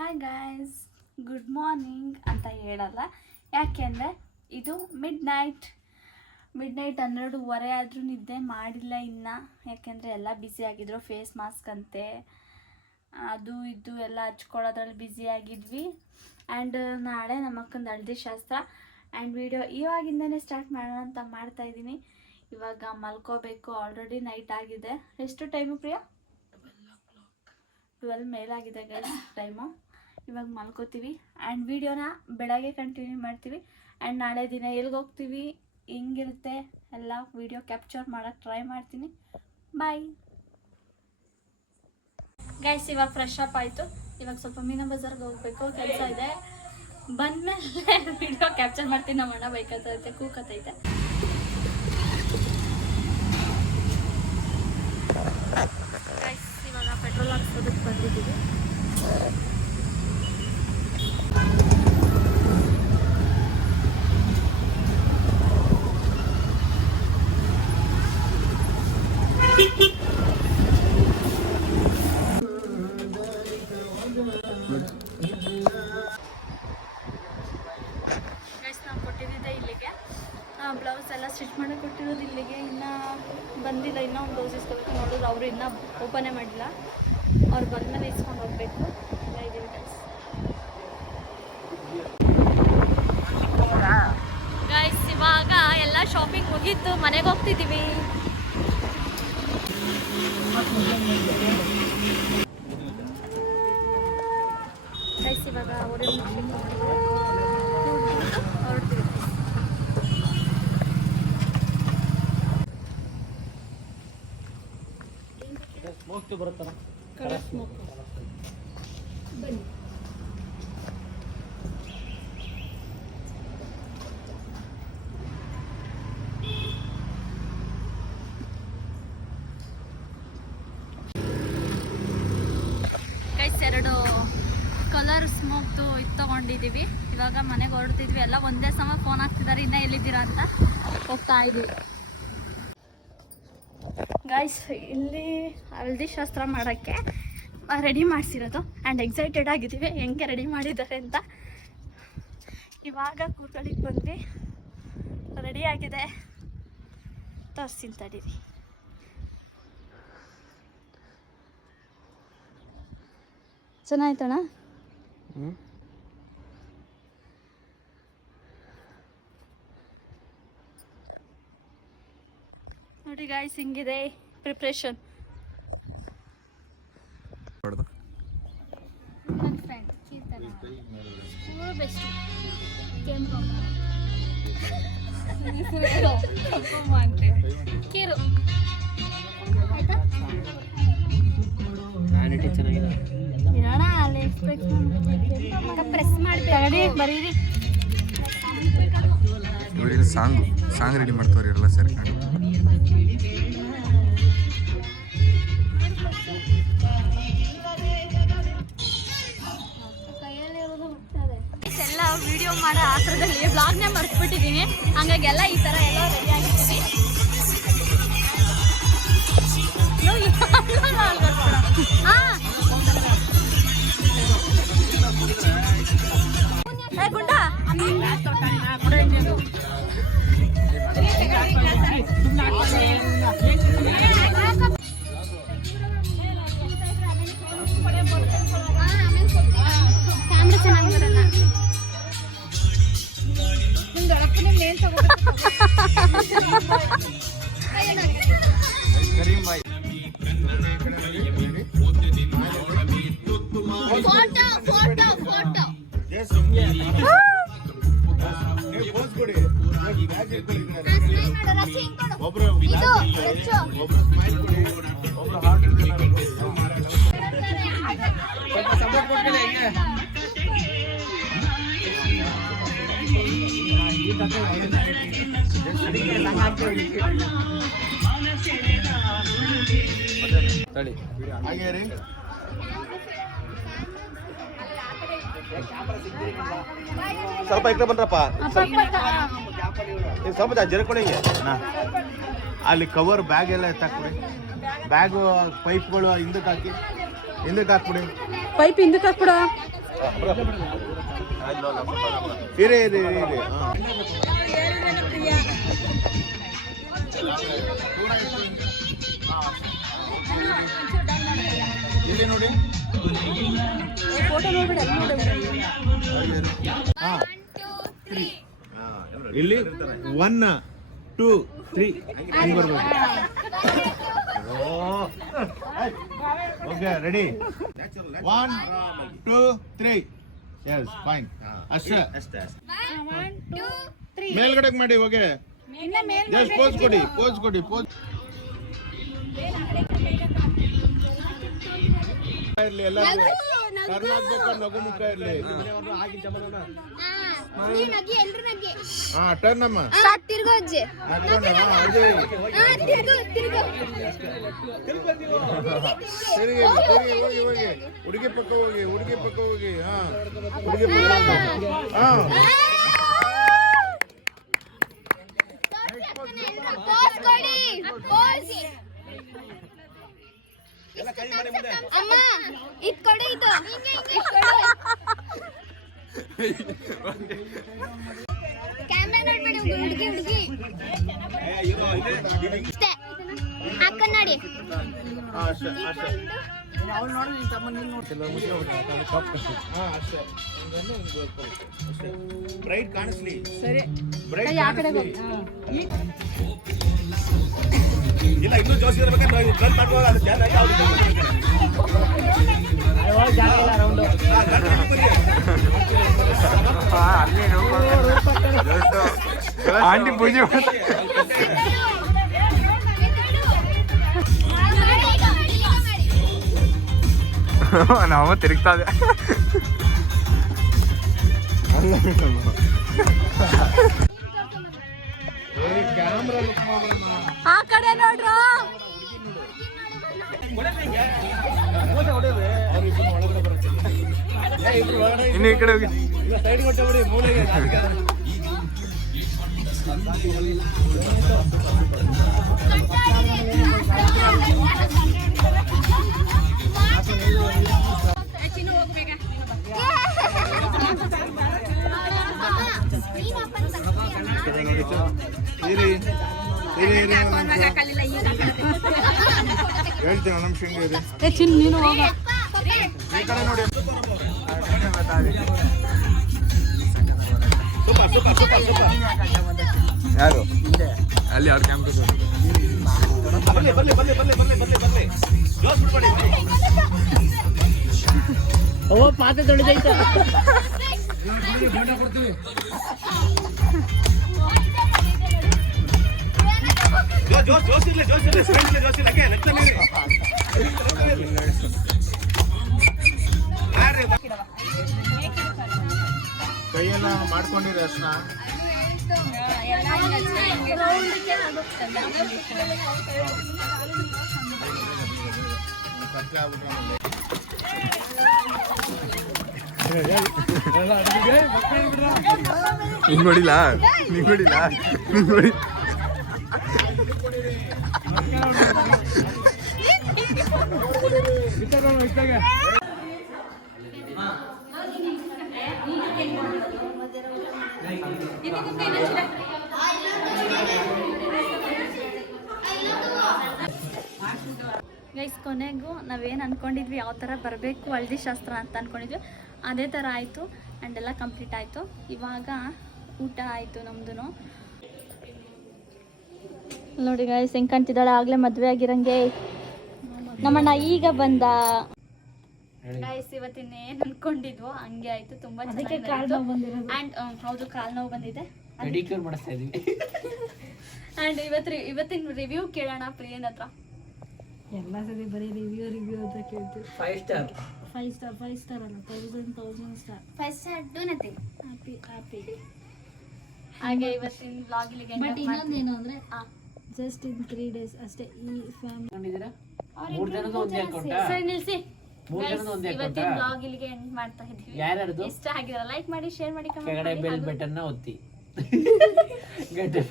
Hi guys, good morning ಅಂತ ಹೇಳಲ್ಲ, ಯಾಕೆಂದರೆ ಇದು ಮಿಡ್ ನೈಟ್ 12:30 ಆದರೂ ನಿದ್ದೆ ಮಾಡಿಲ್ಲ ಇನ್ನು. ಯಾಕೆಂದರೆ ಎಲ್ಲ ಬ್ಯುಸಿಯಾಗಿದ್ರು, ಫೇಸ್ ಮಾಸ್ಕ್ ಅಂತೆ ಅದು ಇದು ಎಲ್ಲ ಹಚ್ಕೊಳ್ಳೋದ್ರಲ್ಲಿ ಬ್ಯುಸಿಯಾಗಿದ್ವಿ. ಆ್ಯಂಡ್ ನಾಳೆ ನಮ್ಮ ಅಕ್ಕಂದು ಹಳದಿ ಶಾಸ್ತ್ರ ಆ್ಯಂಡ್ ವಿಡಿಯೋ ಇವಾಗಿಂದನೇ ಸ್ಟಾರ್ಟ್ ಮಾಡೋಣ ಅಂತ ಮಾಡ್ತಾಯಿದ್ದೀನಿ. ಇವಾಗ ಮಲ್ಕೋಬೇಕು, ಆಲ್ರೆಡಿ ನೈಟ್ ಆಗಿದೆ. ಎಷ್ಟು ಟೈಮು ಪ್ರಿಯಾ? 12 ಮೇಲಾಗಿದೆ ಗೈಸ್ ಟೈಮು. ಇವಾಗ ಮಲ್ಕೋತೀವಿ ಆ್ಯಂಡ್ ವಿಡಿಯೋನ ಬೆಳಗ್ಗೆ ಕಂಟಿನ್ಯೂ ಮಾಡ್ತೀವಿ. ಆ್ಯಂಡ್ ನಾಳೆ ದಿನ ಎಲ್ಲಿಗೆ ಹೋಗ್ತೀವಿ, ಹೆಂಗಿರುತ್ತೆ ಎಲ್ಲ ವಿಡಿಯೋ ಕ್ಯಾಪ್ಚರ್ ಮಾಡೋಕ್ಕೆ ಟ್ರೈ ಮಾಡ್ತೀನಿ. Bye guys. ಇವಾಗ ಫ್ರೆಶ್ ಅಪ್ ಆಯಿತು. ಇವಾಗ ಸ್ವಲ್ಪ ಮೀನಾ ಬಜಾರ್ಗೆ ಹೋಗ್ಬೇಕು, ಕೆಲಸ ಇದೆ. ಬಂದಮೇಲೆ ವಿಡಿಯೋ ಕ್ಯಾಪ್ಚರ್ ಮಾಡ್ತೀನಿ. ನಮ್ಮ ಅಣ್ಣ ಬೈಕತ್ತೈತೆ, ಕೂಕತ್ತೈತೆ. ಗೈಸ್ ಇವಾಗ ಪೆಟ್ರೋಲ್ ಹಾಕ್ಸೋದಕ್ಕೆ ಬಂದಿದ್ದೀವಿ. ಗೈಸ್ ನಾವು ಕೊಟ್ಟಿದ್ದೆ ಇಲ್ಲಿಗೆ, ಬ್ಲೌಸ್ ಎಲ್ಲ ಸ್ಟಿಚ್ ಮಾಡೋಕೆ ಕೊಟ್ಟಿರೋದು ಇಲ್ಲಿಗೆ. ಇನ್ನೂ ಬಂದಿಲ್ಲ, ಇನ್ನೂ ಒಂದು ಬ್ಲೌಸ್ ಇಸ್ಕೋಬೇಕು. ನೋಡಿದ್ರು ಅವರು ಇನ್ನೂ ಓಪನೇ ಮಾಡಿಲ್ಲ. ಅವ್ರು ಬಂದಮೇಲೆ ಇಸ್ಕೊಂಡು ಹೋಗ್ಬೇಕು. ಇದ್ದೀವಿ ಗೈಸ್. ಇವಾಗ ಎಲ್ಲ ಶಾಪಿಂಗ್ ಮುಗೀತು, ಮನೆಗೆ ಹೋಗ್ತಿದ್ದೀವಿ. ಗೈಸ್ ಇವಾಗ ಹೊರಡ್ತೀವಿ. ಸ್ಮೋಕ್ ಬರುತ್ತಲ್ಲ, ಕಲರ್ ಸ್ಮೋಕ್. ಬನ್ನಿ. ಗೈಸ್ ಎರಡು ಕಲರ್ ಸ್ಮೋಕ್ದು ಇದು ತೊಗೊಂಡಿದ್ದೀವಿ. ಇವಾಗ ಮನೆಗೆ ಹೊರಡ್ತಿದ್ವಿ. ಎಲ್ಲ ಒಂದೇ ಸಮ ಫೋನ್ ಹಾಕ್ತಿದ್ದಾರೆ, ಇನ್ನೂ ಎಲ್ಲಿದ್ದೀರಾ ಅಂತ. ಹೋಗ್ತಾ ಇದ್ದೀವಿ ಗೈಸ್. ಇಲ್ಲಿ ಹಳದಿ ಶಾಸ್ತ್ರ ಮಾಡೋಕ್ಕೆ ರೆಡಿ ಮಾಡಿಸಿರೋದು ಆ್ಯಂಡ್ ಎಕ್ಸೈಟೆಡ್ ಆಗಿದ್ದೀವಿ ಹೆಂಗೆ ರೆಡಿ ಮಾಡಿದ್ದಾರೆ ಅಂತ. ಇವಾಗ ಕೂತ್ಕೊಳ್ಳಿಕ್ಕೆ ಬಂದ್ವಿ, ರೆಡಿ ಆಗಿದೆ. ತೋರಿಸ್ತೀನಿ ತಡೀರಿ. ಚೆನ್ನಾಯ್ತಣ್ಣ? ನೋಡಿ ಗಾಯ್ಸ್, ಹಿಂಗಿದೆ ಪ್ರಿಪ್ರೇಷನ್. ನನ್ನ ಫ್ರೆಂಡ್ ಕೀರ್ತನ, ಸ್ಕೂಲ್ ಬೆಸ್ಟ್ ಕೆಂಪಮ್ಮ ಅಂತೆ ಕೀರು. ಚೆನ್ನಾಗಿದೆ. ಇರೋಣ ಅಲ್ಲಿ ಎಕ್ಸ್ಪೆಕ್ಟ್ ಪ್ರೆಸ್ ಮಾಡ್ತೀವಿ. ಬರೀರಿ. ಇವರೆಲ್ಲ ಸಾಂಗ್ ರೆಡಿ ಮಾಡ್ತಾವ್ರಿ ಎಲ್ಲ ಸೇರ್ಕೊಂಡು. ಎಲ್ಲ ವಿಡಿಯೋ ಮಾಡೋ ಆತ್ರದಲ್ಲಿ ಬ್ಲಾಗ್ನೇ ಮರ್ತ್ಬಿಟ್ಟಿದ್ದೀನಿ. ಹಂಗಾಗಿ ಎಲ್ಲ ಈ ಥರ ಎಲ್ಲ ರೆಡಿ ಆಗಿದ್ದೀನಿ. ಗುಂಡ ಕ್ಯಾಮ್ರಾ ಚೆನ್ನಾಗಿ ಬರಲ್ಲ. ಸ್ವಲ್ಪ ಈ ಕಡೆ ಬಂದ್ರಪ್ಪ, ಸ್ವಲ್ಪ ಜರ್ಕೊಡಿ. ಅಲ್ಲಿ ಕವರ್ ಬ್ಯಾಗ್ ಎಲ್ಲ ಎತ್ತಾಕ್ಬಿಡಿ. ಬ್ಯಾಗು ಪೈಪ್ಗಳು ಹಿಂದಕ್ಕೆ ಹಾಕಿ, ಹಿಂದಕ್ಕೆ ಹಾಕ್ಬಿಡಿ. ಪೈಪ್ ಹಿಂದಕ್ಕೆ ಹಾಕ್ಬಿಡ. ಇರಿ ಇರಿ ಇರಿ ಇರಿ ಇಲ್ಲಿ ನೋಡಿ ಇಲ್ಲಿ 1 2 3 ಹಿಂಗ್ ಬರ್ಬೇಕು. ಓಕೆ ರೆಡಿ 1 2 3 ಎಸ್ ಫೈನ್ ಅಷ್ಟೇ ಮೇಲ್ಗಡೆ ಮಾಡಿ ಓಕೆ ಜಸ್ಟ್ ಪೋಸ್ ಕೊಡಿ ಇರ್ಲಿ ಎಲ್ಲ ಟರ್ನ್ ಆಗ್ಬೇಕು ನಗು ಮುಖ ಇರ್ಲಿ ಹಾ ಟರ್ನ್ ಅಮ್ಮ ತಿರ್ಗೋಜ್ಜೆ ತಿರುಗಿ ಹೋಗಿ ಹುಡುಗಿ ಪಕ್ಕ ಹೋಗಿ ಹಾ ಹುಡುಗಿ ಪಕ್ಕ ಹಾ ಅಮ್ಮ ಇದ್ ಕೊಡಿ ಇದು ಕ್ಯಾಮ್ರಾ ನೋಡ್ಬೇಡಿ ಹುಡುಗಿ ಅಕ್ಕ ನೋಡಿ ಬ್ರೈಟ್ ಕಾಣಿಸ್ಲಿ ಸರಿ ಬ್ರೈಟ್ ಆ ಕಡೆ ಕಾಣಿಸ್ಲಿ ಇಲ್ಲ ಇನ್ನೂ ಜೋಶಿ ಇರ್ಬೇಕಾದ್ರೆ ರನ್ ಮಾಡ್ಬೋದು ಅದು ಜಾಗ ಆಂಟಿ ಪೂಜೆ ನಾವು ತಿರುಗ್ತಾ ಇದೆ ಕ್ಯಾಮ್ರಾ ಆ ಕಡೆ ನೋಡ್ರು ಇನ್ನು ಈ ಕಡೆ ಹೋಗಿ ಸೈಡ್ ಕೊಟ್ಟೆ ಬಿಡಿ ಮೂಲೆಗೆ ಹೇಳ್ತೀನಿ ನಮ್ಗೆ ಇದೆ ನೀನು ಹೋಗ ಈ ಕಡೆ ನೋಡಿ ಯಾರು ಅಲ್ಲಿ ಅವ್ರ ಕ್ಯಾಂಪಸ್ ಬರ್ಲಿ ಜೋಶ್ ಬಿಡ್ಬೇಡಿ ಓ ಪಾತ್ರೆ ತೊಳೆದೈತೆ ಜೋಶ್ ಇರ್ಲಿ ಸ್ಪೀಡ್ ಇರ್ಲಿ ಜೋಶ್ ಇಲ್ಲ ನೆಟ್ಟ ಮೇಲೆ ಕೈಯೆಲ್ಲ ಮಾಡ್ಕೊಂಡಿರಿ ಅಷ್ಟನ್ನ ಕತ್ಲೆ ಆಗ್ಬಿಟ್ಟು ನಿಂಗೆ ಹೊಡಿಲ್ಲ ಗೈಸ್ ಕೊನೆಗೂ ನಾವೇನು ಅಂದ್ಕೊಂಡಿದ್ವಿ ಯಾವ ಥರ ಬರಬೇಕು ಹಳದಿ ಶಾಸ್ತ್ರ ಅಂತ ಅಂದ್ಕೊಂಡಿದ್ವಿ ಅದೇ ಥರ ಆಯಿತು ಆ್ಯಂಡ್ ಎಲ್ಲ ಕಂಪ್ಲೀಟ್ ಆಯಿತು. ಇವಾಗ ಊಟ ಆಯಿತು ನಮ್ಮದು. ನೋಡಿ ಗೈಸ್ ಹೆಂಗೆ ಕಾಣ್ತಿದ್ದಾಳೆ, ಆಗಲೇ ಮದುವೆ ಆಗಿರಂಗೆ. ನಮ್ಮಣ್ಣ ಈಗ ಬಂದ. ಗೈಸ್ ಇವತ್ತಿನ ಏನು ಅಂದ್ಕೊಂಡಿದ್ವೋ ಹಂಗೆ ಆಯಿತು, ತುಂಬ ಚೆನ್ನಾಗಿ ಆ್ಯಂಡ್ ಹೌದು ಕಾಲು ನೋವು ಬಂದಿದೆ ಆ್ಯಂಡ್ ಇವತ್ತಿನ ರಿವ್ಯೂ ಕೇಳೋಣ ಪ್ರಿಯನ್ ಹತ್ರ. ಎಲ್ಲ ಸರಿ ಬರೀ ರಿವ್ಯೂ ಅಂತ ಕೇಳ್ತೀವಿ. 5 ಸ್ಟಾರ್ ಅಲ್ಲ 1000 star. 5 star do nothing. Happy ಹಾಗೆ ಇವತ್ತಿನ ವ್ಲಾಗ್ ಇಲ್ಲಿಗೆ ಬಟ್ ಇನ್ನೊಂದೇನು ಅಂದ್ರೆ ಜಸ್ಟ್ ಇನ್ 3 ಡೇಸ್ ಅಷ್ಟೇ ಈ ಫ್ಯಾಮಿಲಿ ಸರಿ ನಿಲ್ಸಿ. ಇವತ್ತಿನ ವ್ಲಾಗ್ ಇಲ್ಲಿಗೆ ಎಂಡ್ ಮಾಡ್ತಾ ಇದ್ದೀವಿ. ಇಷ್ಟ ಆಗಿರಲ್ಲ ಲೈಕ್ ಮಾಡಿ, ಶೇರ್ ಮಾಡಿ, ಕಮೆಂಟ್ ಮಾಡಿ. ಬೆಲ್ ಬಟನ್ ಒತ್ತಿ ಗಂಟೆ